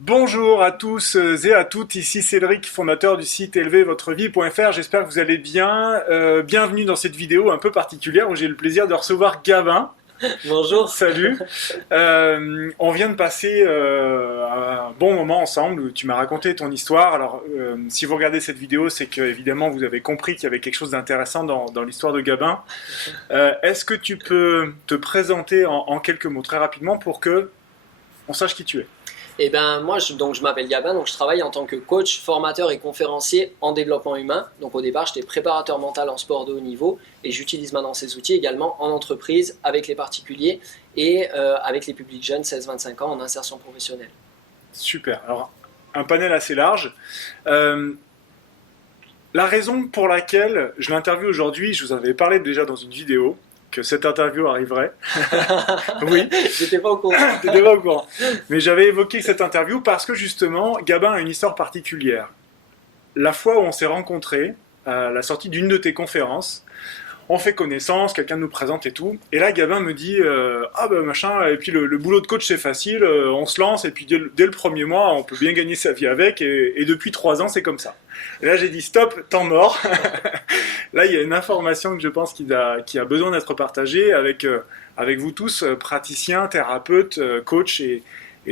Bonjour à tous et à toutes, ici Cédric, fondateur du site élevervotrevie.fr. J'espère que vous allez bien. Bienvenue dans cette vidéo un peu particulière où j'ai le plaisir de recevoir Gabin. Bonjour. Salut. On vient de passer un bon moment ensemble où tu m'as raconté ton histoire. Alors, si vous regardez cette vidéo, c'est que évidemment vous avez compris qu'il y avait quelque chose d'intéressant dans l'histoire de Gabin. Est-ce que tu peux te présenter en quelques mots très rapidement pour que on sache qui tu es? Eh ben moi je m'appelle Gabin, donc je travaille en tant que coach, formateur et conférencier en développement humain. Donc au départ j'étais préparateur mental en sport de haut niveau et j'utilise maintenant ces outils également en entreprise avec les particuliers et avec les publics jeunes 16-25 ans en insertion professionnelle. Super. Alors, un panel assez large. Euh, la raison pour laquelle je l'interviewe aujourd'hui, je vous en avais parlé déjà dans une vidéo, que cette interview arriverait. Oui, J'étais pas au courant. t'étais pas au courant. Mais j'avais évoqué cette interview parce que justement, Gabin a une histoire particulière. La fois où on s'est rencontrés, à la sortie d'une de tes conférences, on fait connaissance, quelqu'un nous présente et tout. Et là, Gabin me dit ah bah machin, et puis le boulot de coach c'est facile, on se lance, et puis dès le premier mois, on peut bien gagner sa vie avec, et depuis 3 ans, c'est comme ça. Et là, j'ai dit stop, temps mort. Là, il y a une information que je pense qui a besoin d'être partagée avec vous tous, praticiens, thérapeutes, coachs et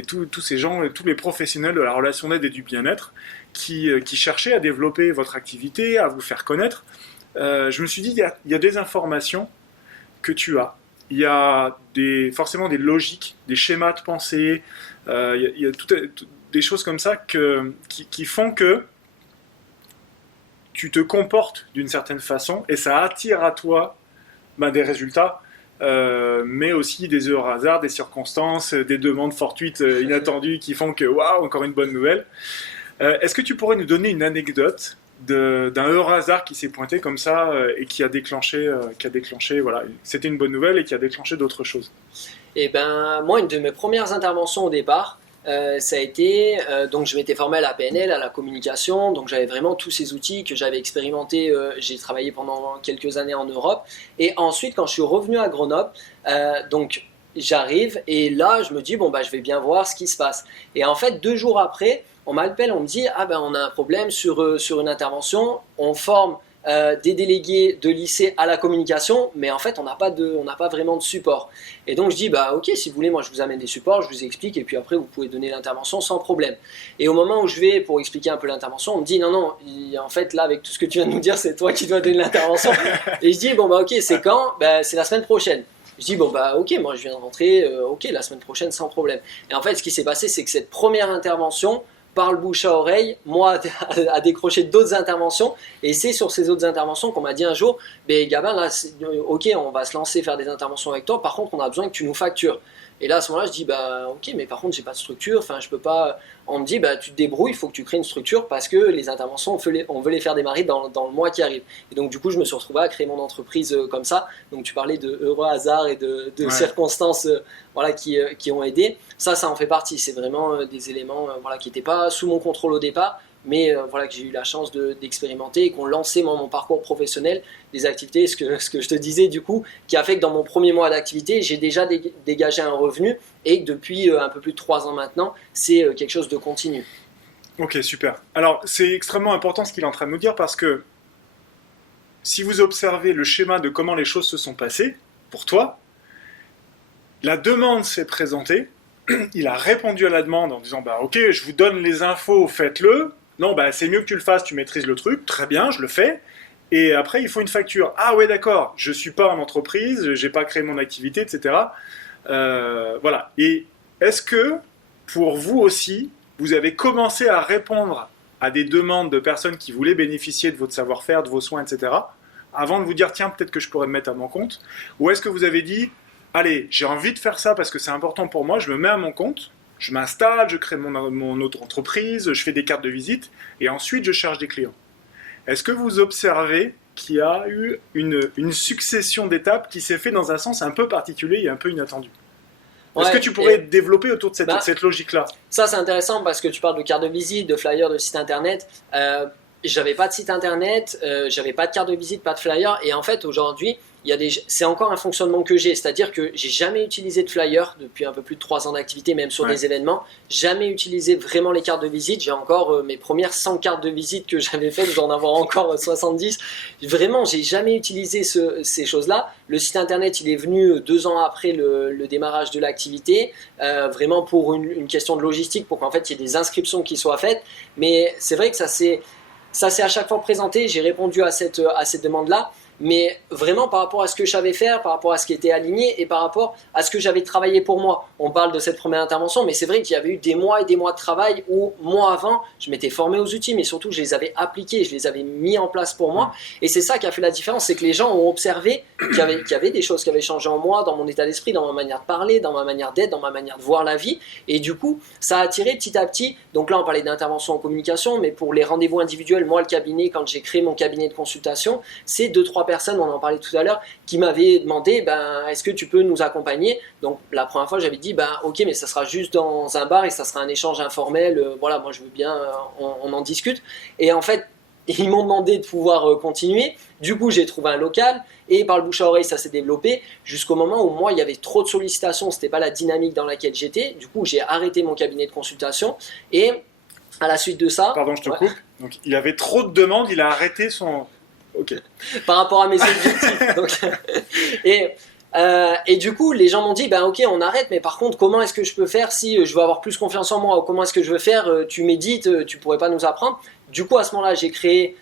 tous ces gens, tous les professionnels de la relation d'aide et du bien-être qui cherchaient à développer votre activité, à vous faire connaître. Je me suis dit, il y a des informations que tu as. Il y a forcément des logiques, des schémas de pensée, il y a des choses comme ça qui font que tu te comportes d'une certaine façon et ça attire à toi des résultats, mais aussi des heureux hasards, des circonstances, des demandes fortuites, inattendues qui font que, waouh, encore une bonne nouvelle. Est-ce que tu pourrais nous donner une anecdote d'un heureux hasard qui s'est pointé comme ça et qui a déclenché, voilà, c'était une bonne nouvelle et qui a déclenché d'autres choses? Et ben moi une de mes premières interventions au départ, ça a été, donc je m'étais formé à la PNL, à la communication, donc j'avais vraiment tous ces outils que j'avais expérimentés, j'ai travaillé pendant quelques années en Europe, et ensuite quand je suis revenu à Grenoble, donc j'arrive, et là je me dis, bon bah je vais bien voir ce qui se passe. Et en fait 2 jours après, on m'appelle, on me dit, ah ben on a un problème sur une intervention, on forme des délégués de lycée à la communication, mais en fait on n'a pas vraiment de support. Et donc je dis bah ok, si vous voulez, moi je vous amène des supports, je vous explique et puis après vous pouvez donner l'intervention sans problème. Et au moment où je vais pour expliquer un peu l'intervention, on me dit non, en fait là avec tout ce que tu viens de nous dire, c'est toi qui dois donner l'intervention. Et je dis bon bah ok, c'est quand? Bah, c'est la semaine prochaine. Je dis bon bah ok, moi je viens de rentrer, ok, la semaine prochaine sans problème. Et en fait ce qui s'est passé, c'est que cette première intervention, par le bouche à oreille, moi à décrocher d'autres interventions, et c'est sur ces autres interventions qu'on m'a dit un jour, mais Gabin là, ok, on va se lancer faire des interventions avec toi, par contre on a besoin que tu nous factures. Et là à ce moment-là je dis bah ok, mais par contre j'ai pas de structure, enfin je peux pas. On me dit bah tu te débrouilles, il faut que tu crées une structure parce que les interventions on veut les faire démarrer dans le mois qui arrive. Et donc du coup je me suis retrouvé à créer mon entreprise comme ça. Donc tu parlais de heureux hasards et de Ouais. circonstances voilà, qui ont aidé. Ça en fait partie. C'est vraiment des éléments voilà, qui n'étaient pas sous mon contrôle au départ, mais voilà, que j'ai eu la chance d'expérimenter et qu'on lancé mon parcours professionnel, des activités, ce que je te disais du coup, qui a fait que dans mon premier mois d'activité, j'ai déjà dégagé un revenu et que depuis un peu plus de 3 ans maintenant, c'est quelque chose de continu. Ok, super. Alors, c'est extrêmement important ce qu'il est en train de nous dire parce que si vous observez le schéma de comment les choses se sont passées, pour toi, la demande s'est présentée, il a répondu à la demande en disant bah ok, je vous donne les infos, faites-le. Non, bah c'est mieux que tu le fasses, tu maîtrises le truc, très bien, je le fais. Et après, il faut une facture. Ah ouais, d'accord, je suis pas en entreprise, j'ai pas créé mon activité, etc. Voilà. Et est-ce que pour vous aussi, vous avez commencé à répondre à des demandes de personnes qui voulaient bénéficier de votre savoir-faire, de vos soins, etc., avant de vous dire tiens, peut-être que je pourrais me mettre à mon compte? Ou est-ce que vous avez dit allez, j'ai envie de faire ça parce que c'est important pour moi, je me mets à mon compte, je m'installe, je crée mon autre entreprise, je fais des cartes de visite, et ensuite je cherche des clients? Est-ce que vous observez qu'il y a eu une succession d'étapes qui s'est fait dans un sens un peu particulier et un peu inattendu? Est-ce que Ouais, tu pourrais et développer autour de bah, cette logique-là? ça, c'est intéressant parce que tu parles de carte de visite, de flyer, de site internet. J'avais pas de site internet, j'avais pas de carte de visite, pas de flyer. Et en fait, aujourd'hui, c'est encore un fonctionnement que j'ai, c'est-à-dire que j'ai jamais utilisé de flyer depuis un peu plus de 3 ans d'activité, même sur des événements, jamais utilisé vraiment les cartes de visite. J'ai encore mes premières 100 cartes de visite que j'avais faites, je dois en avoir encore 70. Vraiment, j'ai jamais utilisé ces choses-là. Le site internet, il est venu 2 ans après le démarrage de l'activité, vraiment pour une question de logistique, pour qu'en fait il y ait des inscriptions qui soient faites. Mais c'est vrai que ça s'est à chaque fois présenté, j'ai répondu à cette demande-là. Mais vraiment par rapport à ce que je savais faire, par rapport à ce qui était aligné et par rapport à ce que j'avais travaillé pour moi. On parle de cette première intervention, mais c'est vrai qu'il y avait eu des mois et des mois de travail où, moi avant, je m'étais formé aux outils, mais surtout je les avais appliqués, je les avais mis en place pour moi. Et c'est ça qui a fait la différence, c'est que les gens ont observé qu'il y avait des choses qui avaient changé en moi, dans mon état d'esprit, dans ma manière de parler, dans ma manière d'être, dans ma manière de voir la vie. Et du coup, ça a attiré petit à petit. Donc là, on parlait d'intervention en communication, mais pour les rendez-vous individuels, moi, le cabinet, quand j'ai créé mon cabinet de consultation, c'est 2-3 personnes, on en parlait tout à l'heure, qui m'avaient demandé est-ce que tu peux nous accompagner. Donc la première fois j'avais dit ok, mais ça sera juste dans un bar et ça sera un échange informel, voilà, moi je veux bien, on en discute. Et en fait ils m'ont demandé de pouvoir continuer. Du coup j'ai trouvé un local et par le bouche à oreille ça s'est développé jusqu'au moment où moi il y avait trop de sollicitations, c'était pas la dynamique dans laquelle j'étais. Du coup j'ai arrêté mon cabinet de consultation et à la suite de ça... Pardon, je te coupe. Donc il avait trop de demandes, il a arrêté son... Ok. Par rapport à mes objectifs. Donc, et du coup, les gens m'ont dit, ok, on arrête, mais par contre, comment est-ce que je peux faire si je veux avoir plus confiance en moi, ou comment est-ce que je veux faire, tu médites, tu pourrais pas nous apprendre. Du coup, à ce moment-là, j'ai créé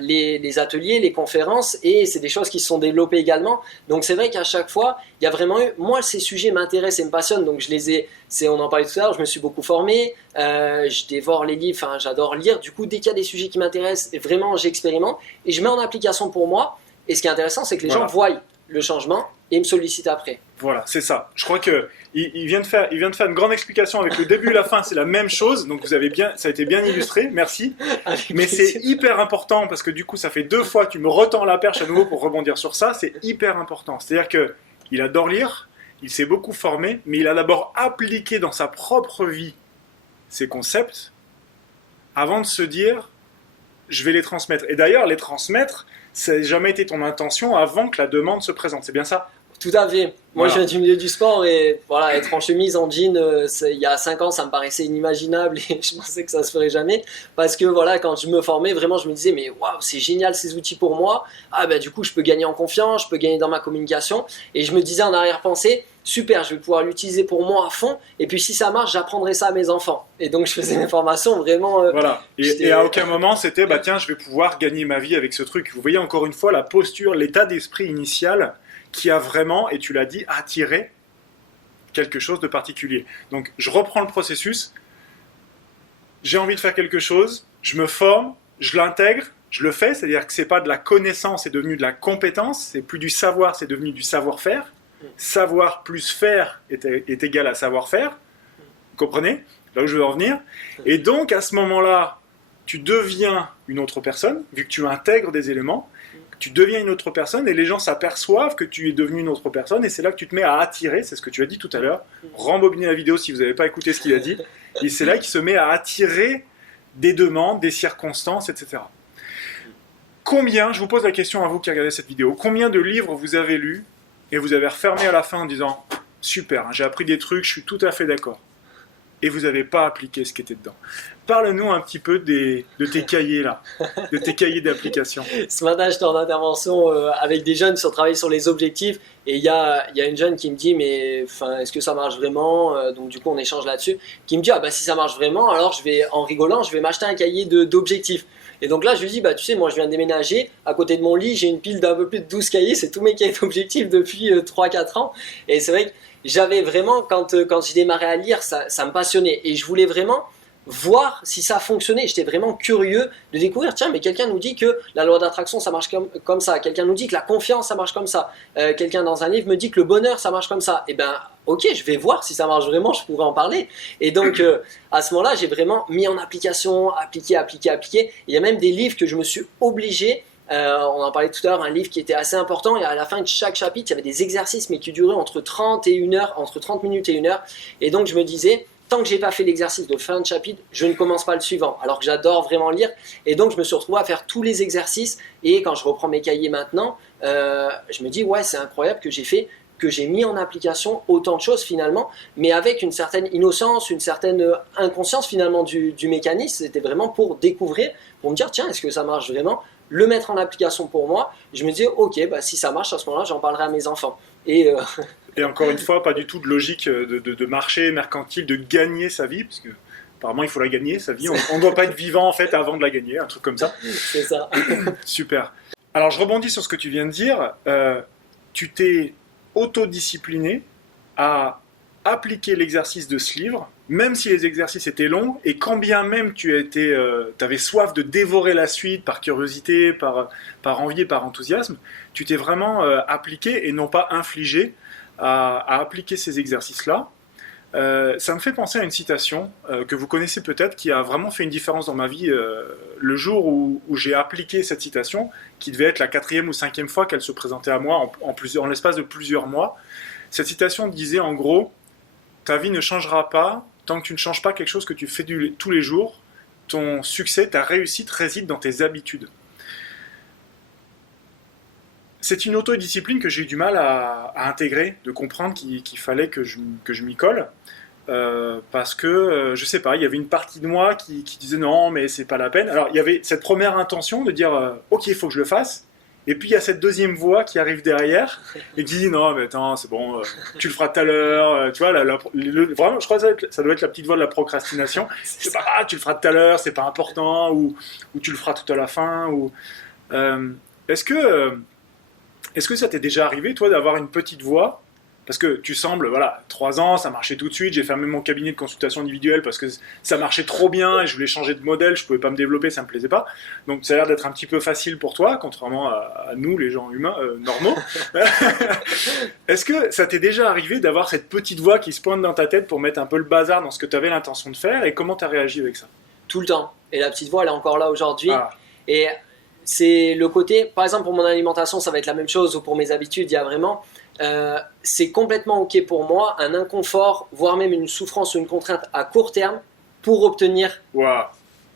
les ateliers, les conférences, et c'est des choses qui se sont développées également. Donc c'est vrai qu'à chaque fois, il y a vraiment eu, moi ces sujets m'intéressent et me passionnent, donc je les ai, on en parlait tout à l'heure, je me suis beaucoup formé, je dévore les livres, enfin j'adore lire. Du coup, dès qu'il y a des sujets qui m'intéressent, vraiment j'expérimente et je mets en application pour moi. Et ce qui est intéressant, c'est que les gens voient le changement et me sollicitent après. Voilà, c'est ça. Je crois que il vient de faire une grande explication avec le début et la fin, c'est la même chose. Donc ça a été bien illustré, merci. Mais c'est hyper important parce que du coup, ça fait 2 fois que tu me retends la perche à nouveau pour rebondir sur ça. C'est hyper important. C'est-à-dire que il adore lire, il s'est beaucoup formé, mais il a d'abord appliqué dans sa propre vie ces concepts avant de se dire je vais les transmettre. Et d'ailleurs, les transmettre, ça n'a jamais été ton intention avant que la demande se présente. C'est bien ça ? Tout à fait. Moi, je viens du milieu du sport et voilà, être en chemise, en jean, il y a 5 ans, ça me paraissait inimaginable et je pensais que ça se ferait jamais. Parce que voilà, quand je me formais, vraiment, je me disais, mais waouh, c'est génial ces outils pour moi. Du coup, je peux gagner en confiance, je peux gagner dans ma communication. Et je me disais en arrière-pensée, super, je vais pouvoir l'utiliser pour moi à fond. Et puis, si ça marche, j'apprendrai ça à mes enfants. Et donc, je faisais mes formations vraiment. Voilà. Et à aucun moment, c'était, tiens, je vais pouvoir gagner ma vie avec ce truc. Vous voyez encore une fois la posture, l'état d'esprit initial qui a vraiment, et tu l'as dit, attiré quelque chose de particulier. Donc, je reprends le processus. J'ai envie de faire quelque chose, je me forme, je l'intègre, je le fais, c'est-à-dire que c'est pas de la connaissance, c'est devenu de la compétence, c'est plus du savoir, c'est devenu du savoir-faire. Savoir plus faire est égal à savoir-faire. Vous comprenez ? Là où je veux en venir. Et donc, à ce moment-là, tu deviens une autre personne, vu que tu intègres des éléments. Tu deviens une autre personne et les gens s'aperçoivent que tu es devenu une autre personne et c'est là que tu te mets à attirer, c'est ce que tu as dit tout à l'heure, rembobinez la vidéo si vous n'avez pas écouté ce qu'il a dit, et c'est là qu'il se met à attirer des demandes, des circonstances, etc. Combien, je vous pose la question à vous qui regardez cette vidéo, combien de livres vous avez lus et vous avez refermé à la fin en disant « Super, j'ai appris des trucs, je suis tout à fait d'accord » et vous n'avez pas appliqué ce qui était dedans. Parle-nous un petit peu de tes cahiers là, de tes cahiers d'application. Ce matin, j'étais en intervention avec des jeunes sur travailler sur les objectifs et il y a une jeune qui me dit mais est-ce que ça marche vraiment, donc du coup on échange là-dessus, qui me dit si ça marche vraiment, alors je vais en rigolant, je vais m'acheter un cahier d'objectifs. Et donc là je lui dis tu sais moi je viens de déménager, à côté de mon lit j'ai une pile d'un peu plus de 12 cahiers, c'est tous mes cahiers d'objectifs depuis 3-4 ans et c'est vrai que j'avais vraiment, quand j'ai démarré à lire, ça me passionnait et je voulais vraiment voir si ça fonctionnait. J'étais vraiment curieux de découvrir, tiens, mais quelqu'un nous dit que la loi d'attraction ça marche comme ça, quelqu'un nous dit que la confiance ça marche comme ça, quelqu'un dans un livre me dit que le bonheur ça marche comme ça, et ok, je vais voir si ça marche vraiment, je pourrais en parler. Et donc à ce moment-là j'ai vraiment mis en application, appliqué. Il y a même des livres que je me suis obligé, on en parlait tout à l'heure, un livre qui était assez important et à la fin de chaque chapitre il y avait des exercices mais qui duraient entre 30 minutes et 1 heure, et donc je me disais tant que j'ai pas fait l'exercice de fin de chapitre, je ne commence pas le suivant, alors que j'adore vraiment lire. Et donc je me suis retrouvé à faire tous les exercices. Et quand je reprends mes cahiers maintenant, je me dis, ouais, c'est incroyable que j'ai mis en application autant de choses finalement, mais avec une certaine innocence, une certaine inconscience finalement du mécanisme. C'était vraiment pour découvrir, pour me dire, tiens, est-ce que ça marche vraiment? Le mettre en application pour moi. Je me dis, ok, bah, si ça marche, à ce moment-là, j'en parlerai à mes enfants. Et encore une fois, pas du tout de logique de marché mercantile, de gagner sa vie, parce que apparemment il faut la gagner, sa vie. On ne doit pas être vivant en fait avant de la gagner, un truc comme ça. C'est ça. Super. Alors je rebondis sur ce que tu viens de dire. Tu t'es autodiscipliné à appliquer l'exercice de ce livre, même si les exercices étaient longs, et quand bien même tu avais soif de dévorer la suite par curiosité, par envie et par enthousiasme, tu t'es vraiment appliqué et non pas infligé à appliquer ces exercices-là. Ça me fait penser à une citation que vous connaissez peut-être, qui a vraiment fait une différence dans ma vie le jour où j'ai appliqué cette citation, qui devait être la 4e ou 5e fois qu'elle se présentait à moi en l'espace de plusieurs mois. Cette citation disait en gros, ta vie ne changera pas tant que tu ne changes pas quelque chose que tu fais tous les jours. Ton succès, ta réussite réside dans tes habitudes. C'est une autodiscipline que j'ai eu du mal à intégrer, de comprendre qu'il fallait que je m'y colle. Parce que, je sais pas, il y avait une partie de moi qui disait non, mais c'est pas la peine. Alors, il y avait cette première intention de dire ok, il faut que je le fasse. Et puis, il y a cette deuxième voix qui arrive derrière et qui dit non, mais attends, c'est bon, tu le feras tout à l'heure. Tu vois, vraiment, je crois que ça doit être la petite voix de la procrastination. C'est pas grave, tu le feras tout à l'heure, c'est pas important, ou tu le feras tout à la fin. Est-ce que ça t'est déjà arrivé, toi, d'avoir une petite voix? Parce que tu sembles, voilà, 3 ans, ça marchait tout de suite, j'ai fermé mon cabinet de consultation individuelle parce que ça marchait trop bien et je voulais changer de modèle, je pouvais pas me développer, ça me plaisait pas. Donc ça a l'air d'être un petit peu facile pour toi, contrairement à nous, les gens humains, normaux. Est-ce que ça t'est déjà arrivé d'avoir cette petite voix qui se pointe dans ta tête pour mettre un peu le bazar dans ce que tu avais l'intention de faire, et comment tu as réagi avec ça? Tout le temps. Et la petite voix, elle est encore là aujourd'hui. Ah. Et c'est le côté, par exemple pour mon alimentation, ça va être la même chose, ou pour mes habitudes, il y a vraiment, c'est complètement ok pour moi, un inconfort, voire même une souffrance ou une contrainte à court terme pour obtenir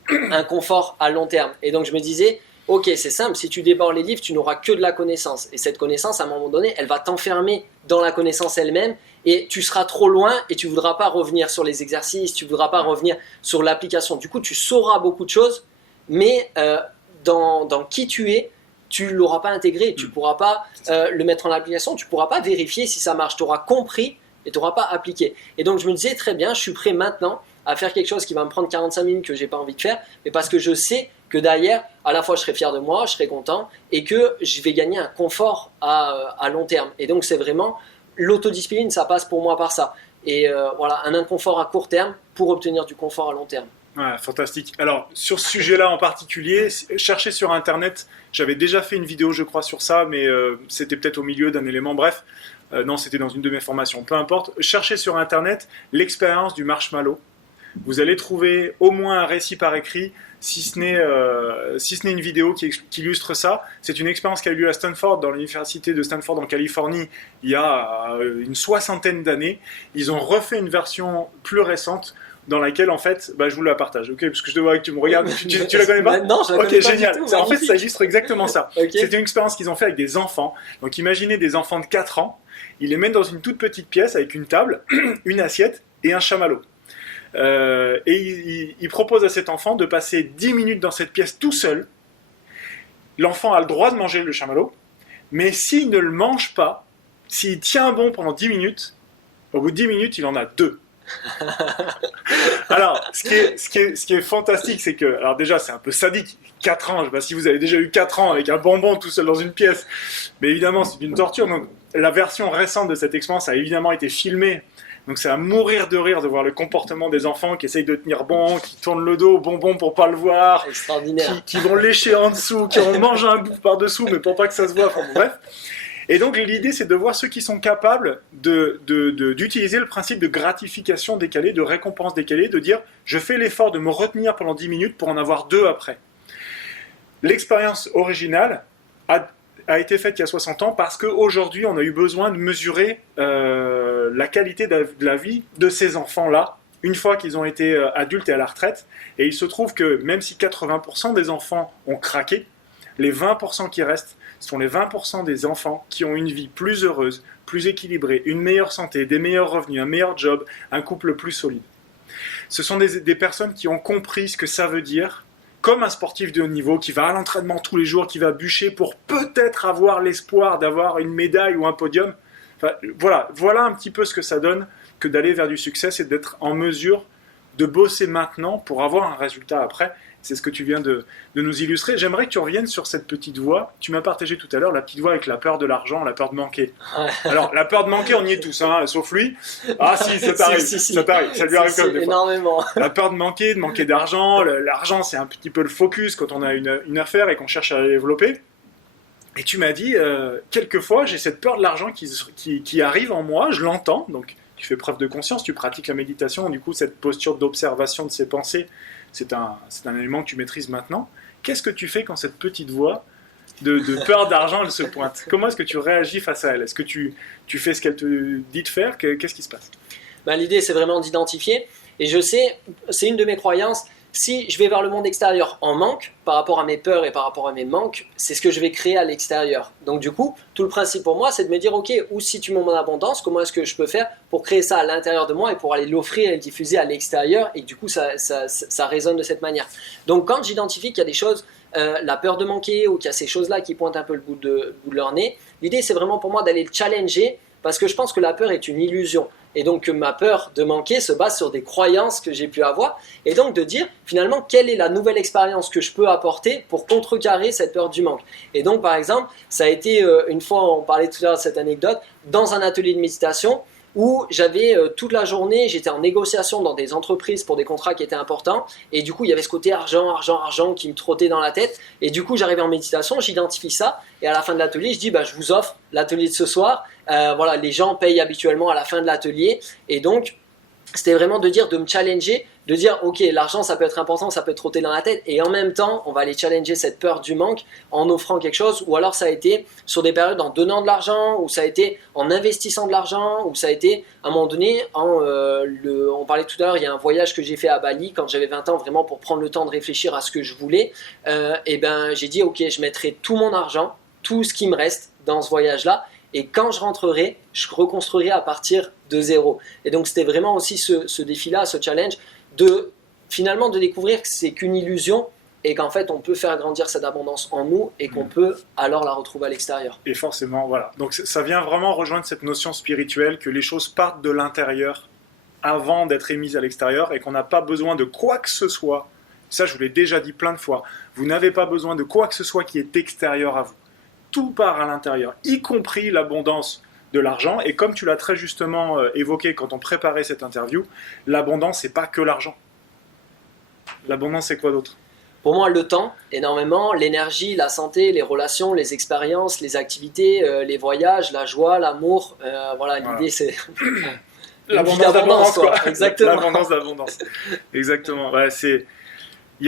un confort à long terme. Et donc je me disais, ok, c'est simple, si tu débordes les livres, tu n'auras que de la connaissance. Et cette connaissance, à un moment donné, elle va t'enfermer dans la connaissance elle-même, et tu seras trop loin et tu ne voudras pas revenir sur les exercices, tu ne voudras pas revenir sur l'application. Du coup, tu sauras beaucoup de choses, mais dans qui tu es, tu ne l'auras pas intégré, tu ne pourras pas le mettre en application, tu ne pourras pas vérifier si ça marche, tu auras compris et tu n'auras pas appliqué. Et donc je me disais, très bien, je suis prêt maintenant à faire quelque chose qui va me prendre 45 minutes que je n'ai pas envie de faire, mais parce que je sais que derrière, à la fois je serai fier de moi, je serai content, et que je vais gagner un confort à long terme. Et donc c'est vraiment, l'autodiscipline, ça passe pour moi par ça. Et voilà, un inconfort à court terme pour obtenir du confort à long terme. Ouais, fantastique. Alors, sur ce sujet-là en particulier, cherchez sur Internet. J'avais déjà fait une vidéo, je crois, sur ça, mais c'était peut-être au milieu d'un élément. Bref, non, c'était dans une de mes formations. Peu importe. Cherchez sur Internet l'expérience du marshmallow. Vous allez trouver au moins un récit par écrit, si ce n'est une vidéo qui illustre ça. C'est une expérience qui a eu lieu à Stanford, dans l'université de Stanford en Californie, il y a une 60aine d'années. Ils ont refait une version plus récente, dans laquelle, en fait, je vous la partage, ok? Parce que je te vois que tu me regardes. Tu la connais pas? Non, je la connais pas génial. du tout. En fait, ça illustre exactement ça. Okay. C'était une expérience qu'ils ont fait avec des enfants. Donc, imaginez des enfants de 4 ans. Ils les mettent dans une toute petite pièce avec une table, une assiette et un chamallow. Et ils proposent à cet enfant de passer 10 minutes dans cette pièce tout seul. L'enfant a le droit de manger le chamallow, mais s'il ne le mange pas, s'il tient bon pendant 10 minutes, au bout de 10 minutes, il en a 2. Alors, ce qui est fantastique, c'est que, alors déjà, c'est un peu sadique. 4 ans, je ne sais pas si vous avez déjà eu 4 ans avec un bonbon tout seul dans une pièce, mais évidemment, c'est une torture. Donc, la version récente de cette expérience a évidemment été filmée. Donc, c'est à mourir de rire de voir le comportement des enfants qui essayent de tenir bon, qui tournent le dos au bonbon pour pas le voir, extraordinaire, qui vont lécher en dessous, qui en mangent un bout par-dessous, mais pour pas que ça se voit. Enfin, bref. Et donc l'idée, c'est de voir ceux qui sont capables d'utiliser le principe de gratification décalée, de récompense décalée, de dire je fais l'effort de me retenir pendant 10 minutes pour en avoir 2 après. L'expérience originale a été faite il y a 60 ans parce qu'aujourd'hui, on a eu besoin de mesurer la qualité de la vie de ces enfants-là, une fois qu'ils ont été adultes et à la retraite. Et il se trouve que même si 80% des enfants ont craqué, Les 20% qui restent sont les 20% des enfants qui ont une vie plus heureuse, plus équilibrée, une meilleure santé, des meilleurs revenus, un meilleur job, un couple plus solide. Ce sont des personnes qui ont compris ce que ça veut dire, comme un sportif de haut niveau qui va à l'entraînement tous les jours, qui va bûcher pour peut-être avoir l'espoir d'avoir une médaille ou un podium. Enfin, voilà un petit peu ce que ça donne que d'aller vers du succès, c'est d'être en mesure de bosser maintenant pour avoir un résultat après. C'est ce que tu viens de nous illustrer. J'aimerais que tu reviennes sur cette petite voix. Tu m'as partagé tout à l'heure la petite voix avec la peur de l'argent, la peur de manquer. Alors, la peur de manquer, on y est tous, hein, sauf lui. Ah si, ça t'arrive, ça t'arrive, ça lui arrive quand même des fois. Énormément. La peur de manquer d'argent. L'argent, c'est un petit peu le focus quand on a une affaire et qu'on cherche à la développer. Et tu m'as dit, quelquefois, j'ai cette peur de l'argent qui arrive en moi, je l'entends, donc tu fais preuve de conscience, tu pratiques la méditation, du coup, cette posture d'observation de ses pensées, c'est un élément que tu maîtrises maintenant. Qu'est-ce que tu fais quand cette petite voix de peur d'argent, elle se pointe? Comment est-ce que tu réagis face à elle? Est-ce que tu fais ce qu'elle te dit de faire? Qu'est-ce qui se passe? L'idée, c'est vraiment d'identifier. Et je sais, c'est une de mes croyances, si je vais vers le monde extérieur en manque, par rapport à mes peurs et par rapport à mes manques, c'est ce que je vais créer à l'extérieur. Donc du coup, tout le principe pour moi, c'est de me dire, ok, où situe mon abondance, comment est-ce que je peux faire pour créer ça à l'intérieur de moi et pour aller l'offrir et le diffuser à l'extérieur, et du coup, ça résonne de cette manière. Donc quand j'identifie qu'il y a des choses, la peur de manquer, ou qu'il y a ces choses-là qui pointent un peu le bout de leur nez, l'idée, c'est vraiment pour moi d'aller le challenger, parce que je pense que la peur est une illusion. Et donc ma peur de manquer se base sur des croyances que j'ai pu avoir. Et donc de dire finalement quelle est la nouvelle expérience que je peux apporter pour contrecarrer cette peur du manque. Et donc par exemple, ça a été une fois, on parlait tout à l'heure de cette anecdote, dans un atelier de méditation où j'avais toute la journée, j'étais en négociation dans des entreprises pour des contrats qui étaient importants. Et du coup, il y avait ce côté argent qui me trottait dans la tête. Et du coup, j'arrivais en méditation, j'identifie ça. Et à la fin de l'atelier, je dis, je vous offre l'atelier de ce soir. Voilà, les gens payent habituellement à la fin de l'atelier. Et donc, c'était vraiment de me challenger, de dire, ok, l'argent, ça peut être important, ça peut te trotter dans la tête. Et en même temps, on va aller challenger cette peur du manque en offrant quelque chose. Ou alors, ça a été sur des périodes en donnant de l'argent, ou ça a été en investissant de l'argent, ou ça a été, à un moment donné, on parlait tout à l'heure, il y a un voyage que j'ai fait à Bali quand j'avais 20 ans, vraiment pour prendre le temps de réfléchir à ce que je voulais. Et ben, j'ai dit, ok, je mettrai tout mon argent, tout ce qui me reste dans ce voyage-là. Et quand je rentrerai, je reconstruirai à partir de zéro. Et donc c'était vraiment aussi ce défi-là, ce challenge, finalement de découvrir que c'est qu'une illusion et qu'en fait on peut faire grandir cette abondance en nous et qu'on peut alors la retrouver à l'extérieur. Et forcément, voilà. Donc ça vient vraiment rejoindre cette notion spirituelle que les choses partent de l'intérieur avant d'être émises à l'extérieur et qu'on n'a pas besoin de quoi que ce soit. Ça, je vous l'ai déjà dit plein de fois. Vous n'avez pas besoin de quoi que ce soit qui est extérieur à vous. Tout part à l'intérieur, y compris l'abondance de l'argent. Et comme tu l'as très justement évoqué quand on préparait cette interview, l'abondance, c'est pas que l'argent. L'abondance, c'est quoi d'autre? Pour moi, le temps, énormément, l'énergie, la santé, les relations, les expériences, les activités, les voyages, la joie, l'amour. Voilà, l'idée, c'est l'abondance d'abondance, quoi. Exactement. L'abondance d'abondance. Exactement. Ouais,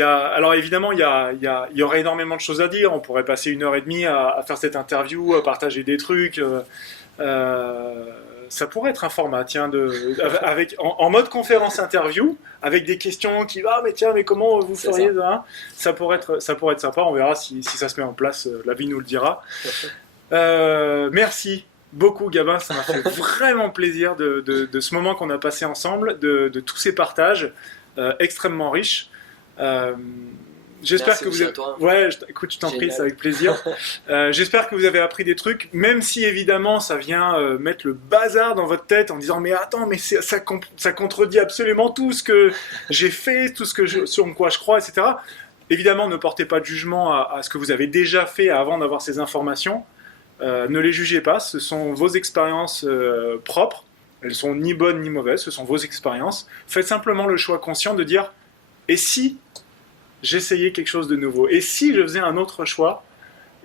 alors évidemment, il y aurait énormément de choses à dire. On pourrait passer 1h30 à faire cette interview, à partager des trucs. Ça pourrait être un format, tiens, en mode conférence interview, avec des questions qui mais comment vous feriez ça, ça pourrait être sympa. On verra si ça se met en place. La vie nous le dira. Merci beaucoup, Gabin. Ça m'a fait vraiment plaisir de ce moment qu'on a passé ensemble, de tous ces partages extrêmement riches. J'espère merci que vous avez... Ouais, écoute, je t'en prie, c'est avec plaisir. J'espère que vous avez appris des trucs, même si évidemment ça vient mettre le bazar dans votre tête en disant mais attends, mais ça contredit absolument tout ce que j'ai fait, tout sur quoi je crois, etc. Évidemment, ne portez pas de jugement à ce que vous avez déjà fait avant d'avoir ces informations. Ne les jugez pas, ce sont vos expériences propres. Elles sont ni bonnes ni mauvaises, ce sont vos expériences. Faites simplement le choix conscient de dire et si j'essayais quelque chose de nouveau? Et si je faisais un autre choix?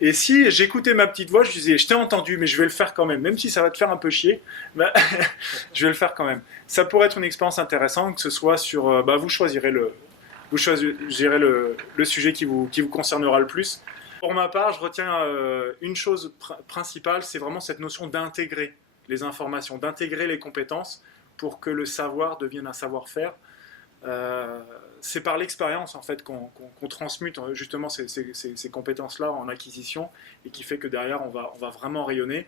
Et si j'écoutais ma petite voix, je disais, je t'ai entendu, mais je vais le faire quand même si ça va te faire un peu chier, je vais le faire quand même. Ça pourrait être une expérience intéressante, que ce soit sur... vous choisirez le sujet qui vous concernera le plus. Pour ma part, je retiens une chose principale, c'est vraiment cette notion d'intégrer les informations, d'intégrer les compétences pour que le savoir devienne un savoir-faire. C'est par l'expérience en fait qu'on transmute justement ces compétences-là en acquisition et qui fait que derrière on va vraiment rayonner.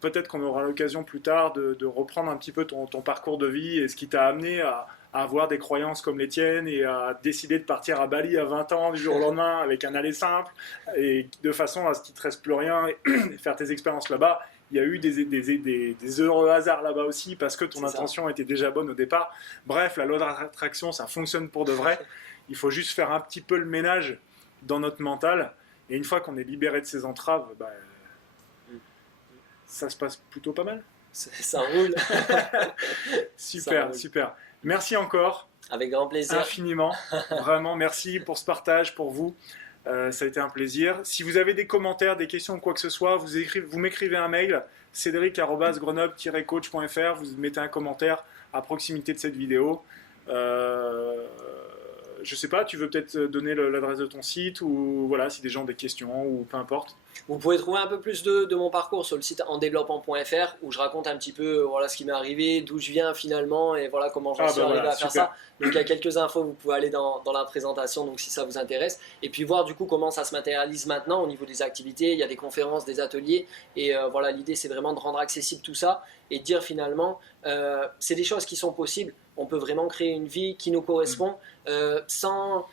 Peut-être qu'on aura l'occasion plus tard de reprendre un petit peu ton parcours de vie et ce qui t'a amené à avoir des croyances comme les tiennes et à décider de partir à Bali à 20 ans du jour au lendemain avec un aller simple et de façon à ce qu'il ne te reste plus rien et faire tes expériences là-bas. Il y a eu des heureux hasards là-bas aussi parce que ton intention était déjà bonne au départ. Bref, la loi de l'attraction, ça fonctionne pour de vrai. Il faut juste faire un petit peu le ménage dans notre mental. Et une fois qu'on est libéré de ces entraves, ça se passe plutôt pas mal. Ça roule. Super, ça roule. Super. Merci encore. Avec grand plaisir. Infiniment. Vraiment, merci pour ce partage, pour vous. Ça a été un plaisir. Si vous avez des commentaires, des questions ou quoi que ce soit, vous m'écrivez un mail, cédric@grenoble-coach.fr, vous mettez un commentaire à proximité de cette vidéo. Je sais pas, tu veux peut-être donner l'adresse de ton site ou voilà, si des gens ont des questions ou peu importe. Vous pouvez trouver un peu plus de mon parcours sur le site endéveloppement.fr où je raconte un petit peu voilà, ce qui m'est arrivé, d'où je viens finalement et voilà comment j'en suis arrivé à faire ça. Donc il y a quelques infos, vous pouvez aller dans la présentation donc si ça vous intéresse et puis voir du coup comment ça se matérialise maintenant au niveau des activités. Il y a des conférences, des ateliers et voilà, l'idée c'est vraiment de rendre accessible tout ça et de dire finalement c'est des choses qui sont possibles. On peut vraiment créer une vie qui nous correspond sans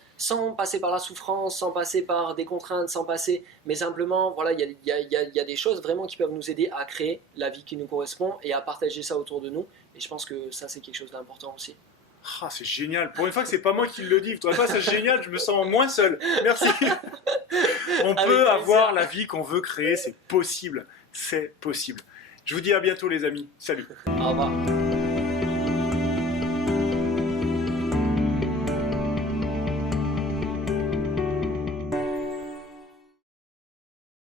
passer par la souffrance, sans passer par des contraintes, sans passer, mais simplement, voilà, il y a des choses vraiment qui peuvent nous aider à créer la vie qui nous correspond et à partager ça autour de nous. Et je pense que ça, c'est quelque chose d'important aussi. Ah, c'est génial. Pour une fois que c'est pas moi qui le dis, toi, c'est génial, je me sens moins seul. Merci. On peut avoir la vie qu'on veut créer, c'est possible. C'est possible. Je vous dis à bientôt, les amis. Salut. Au revoir.